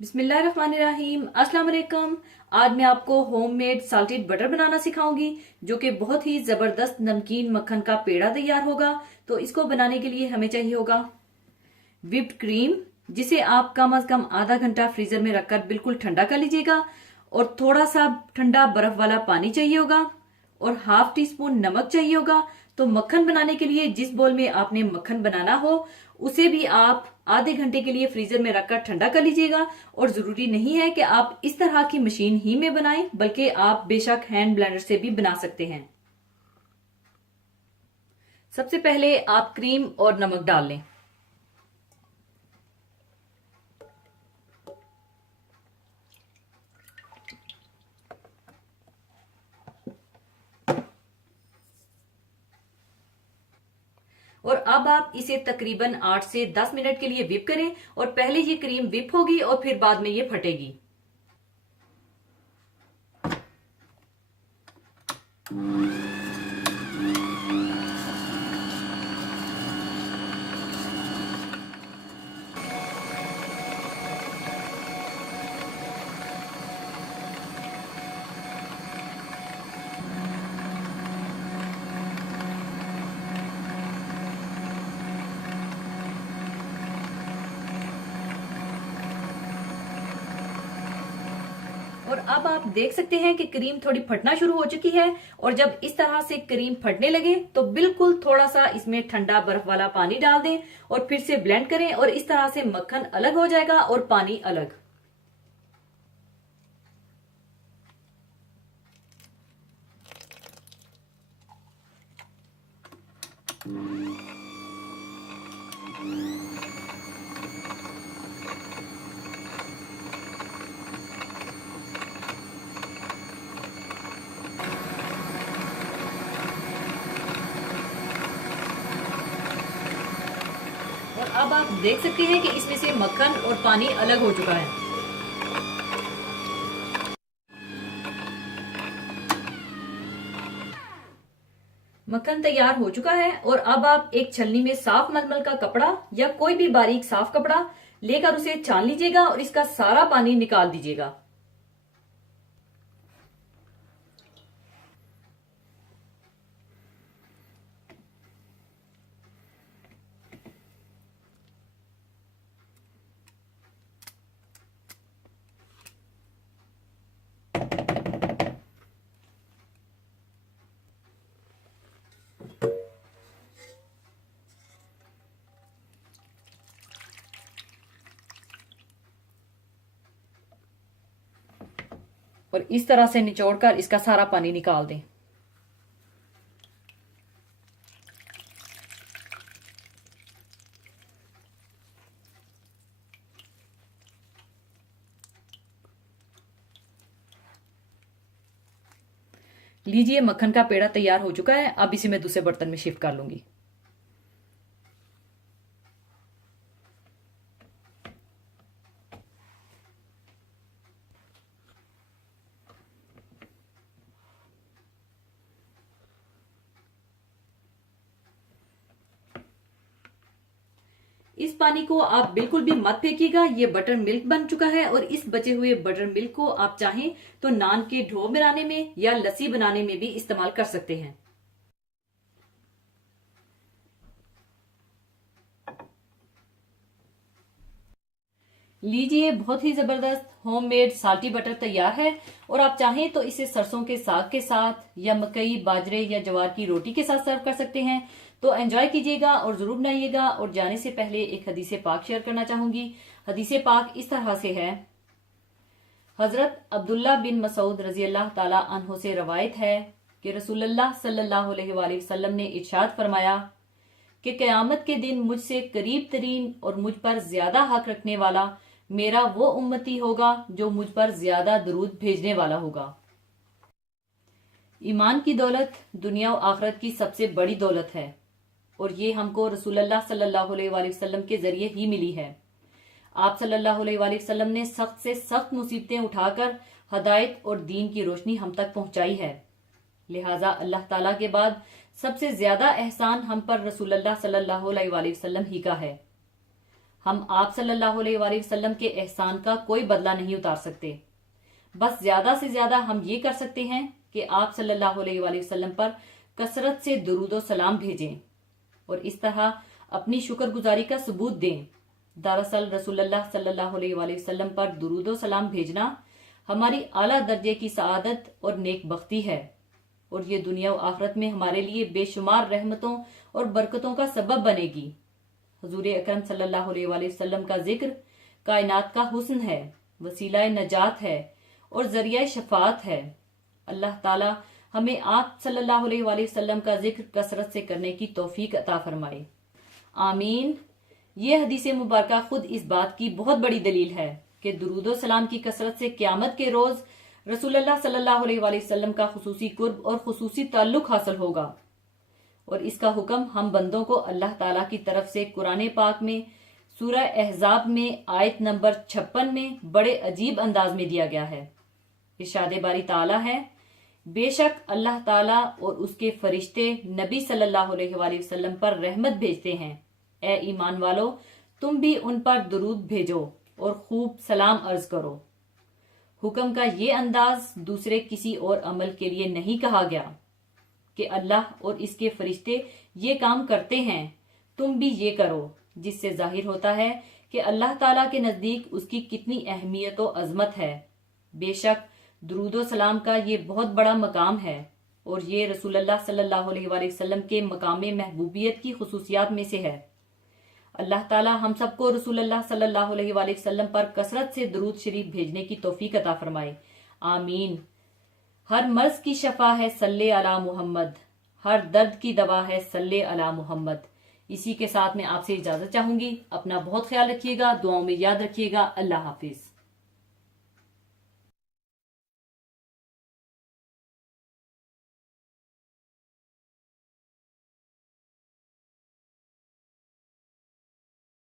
बिस्मिल्लाहिर्रहमानिर्रहीम। अस्सलाम वालेकुम। आज मैं आपको होममेड साल्टेड बटर बनाना सिखाऊंगी जो कि बहुत ही जबरदस्त नमकीन मक्खन का पेड़ा तैयार होगा। तो इसको बनाने के लिए हमें चाहिए होगा व्हिप्ड क्रीम, जिसे आप कम से कम आधा घंटा फ्रीजर में रखकर बिल्कुल ठंडा कर लीजिएगा, और थोड़ा सा ठंडा बर्फ वाला पानी चाहिए होगा, और हाफ टी स्पून नमक चाहिए होगा। तो मक्खन बनाने के लिए जिस बोल में आपने मक्खन बनाना हो उसे भी आप आधे घंटे के लिए फ्रीजर में रखकर ठंडा कर लीजिएगा। और जरूरी नहीं है कि आप इस तरह की मशीन ही में बनाएं, बल्कि आप बेशक हैंड ब्लेंडर से भी बना सकते हैं। सबसे पहले आप क्रीम और नमक डाल लें। और अब आप इसे तकरीबन 8 से 10 मिनट के लिए व्हिप करें, और पहले ये क्रीम व्हिप होगी और फिर बाद में ये फटेगी। और अब आप देख सकते हैं कि क्रीम थोड़ी फटना शुरू हो चुकी है। और जब इस तरह से क्रीम फटने लगे तो बिल्कुल थोड़ा सा इसमें ठंडा बर्फ वाला पानी डाल दें और फिर से ब्लेंड करें, और इस तरह से मक्खन अलग हो जाएगा और पानी अलग। और अब आप देख सकते हैं कि इसमें से मक्खन और पानी अलग हो चुका है। मक्खन तैयार हो चुका है। और अब आप एक छलनी में साफ मलमल का कपड़ा या कोई भी बारीक साफ कपड़ा लेकर उसे छान लीजिएगा और इसका सारा पानी निकाल दीजिएगा। और इस तरह से निचोड़कर इसका सारा पानी निकाल दें। लीजिए, मक्खन का पेड़ा तैयार हो चुका है। अब इसे मैं दूसरे बर्तन में शिफ्ट कर लूंगी। इस पानी को आप बिल्कुल भी मत फेंकिएगा। ये बटर मिल्क बन चुका है, और इस बचे हुए बटर मिल्क को आप चाहें तो नान के डो बनाने में या लस्सी बनाने में भी इस्तेमाल कर सकते हैं। लीजिए, बहुत ही जबरदस्त होममेड साल्टी बटर तैयार है। और आप चाहें तो इसे सरसों के साग के साथ या मकई, बाजरे या ज्वार की रोटी के साथ सर्व कर सकते हैं। तो एंजॉय कीजिएगा और जरूर बनाइएगा। और जाने से पहले एक हदीस पाक शेयर करना चाहूंगी। हदीस पाक इस तरह से है। हजरत अब्दुल्ला बिन मसूद रजी अल्लाह ताला अन्हो से रवायत है कि रसूलुल्लाह सल्लल्लाहु अलैहि वसल्लम ने इरशाद फरमाया कि कयामत के दिन मुझसे करीब तरीन और मुझ पर ज्यादा हक रखने वाला मेरा वो उम्मती होगा जो मुझ पर ज्यादा दरूद भेजने वाला होगा। ईमान की दौलत दुनिया और आखिरत की सबसे बड़ी दौलत है, और ये हमको रसूलुल्लाह सल्लल्लाहु अलैहि वसल्लम के जरिए ही मिली है। आप सल्लल्लाहु अलैहि वसल्लम ने सख्त से सख्त मुसीबतें उठाकर हदायत और दीन की रोशनी हम तक पहुंचाई है। लिहाजा अल्लाह ताला के बाद सबसे ज्यादा एहसान हम पर रसूलुल्लाह सल्लल्लाहु अलैहि वसल्लम ही का है। हम आप सल्लल्लाहु अलैहि वसल्लम के एहसान का कोई बदला नहीं उतार सकते। बस ज्यादा से ज्यादा हम ये कर सकते हैं कि आप सल्लल्लाहु अलैहि वसल्लम पर कसरत से दुरूद और सलाम भेजें और इस तरह अपनी शुक्रगुजारी का सबूत दें। दरअसल रसूलुल्लाह सल्लल्लाहु अलैहि वसल्लम पर दुरूद और सलाम भेजना हमारी आला दर्जे की सआदत और नेकबख्ती है और ये दुनिया और आखिरत में हमारे लिए बेशुमार रहमतों और बरकतों का सबब बनेगी। हुजूर अकरम सल्लल्लाहु अलैहि वसल्लम का जिक्र कायनात का हुस्न है, वसीला नजात है और जरिया शफात है। अल्लाह ताला हमें आप सल्लल्लाहु अलैहि वसल्लम का जिक्र कसरत से करने की तौफीक अता फरमाए। आमीन। ये हदीस मुबारका खुद इस बात की बहुत बड़ी दलील है कि दुरूद और सलाम की कसरत से क़यामत के रोज रसूलुल्लाह सल्लल्लाहु अलैहि वसल्लम का खुसूसी कुर्ब और खुसूसी ताल्लुक हासिल होगा और इसका हुक्म हम बंदों को अल्लाह ताला की तरफ से कुरान पाक में सूरह अहज़ाब में आयत नंबर 56 में बड़े अजीब अंदाज में दिया गया है। इरशाद बारी ताला है, बेशक अल्लाह ताला और उसके फरिश्ते नबी सल्लल्लाहु अलैहि वसल्लम पर रहमत भेजते हैं। ए ईमान वालो, तुम भी उन पर दुरूद भेजो और खूब सलाम अर्ज करो। हुक्म का ये अंदाज दूसरे किसी और अमल के लिए नहीं कहा गया कि अल्लाह और इसके फरिश्ते ये काम करते हैं, तुम भी ये करो, जिससे जाहिर होता है कि अल्लाह ताला के नजदीक उसकी कितनी अहमियत और अजमत है। बेशक दुरूद और सलाम का ये बहुत बड़ा मकाम है और ये रसूलुल्लाह सल्लल्लाहु अलैहि वसल्लम के मकाम महबूबियत की खुसूसियात में से है। अल्लाह ताला हम सबको रसूलुल्लाह सल्लल्लाहु अलैहि वसल्लम पर कसरत से दुरूद शरीफ भेजने की तौफीक अता फरमाए। आमीन। हर मर्ज की शफा है सल्ले अला मुहम्मद, हर दर्द की दवा है सल्ले अला मुहम्मद। इसी के साथ मैं आपसे इजाजत चाहूंगी। अपना बहुत ख्याल रखिएगा, दुआओं में याद रखिएगा। अल्लाह हाफिज।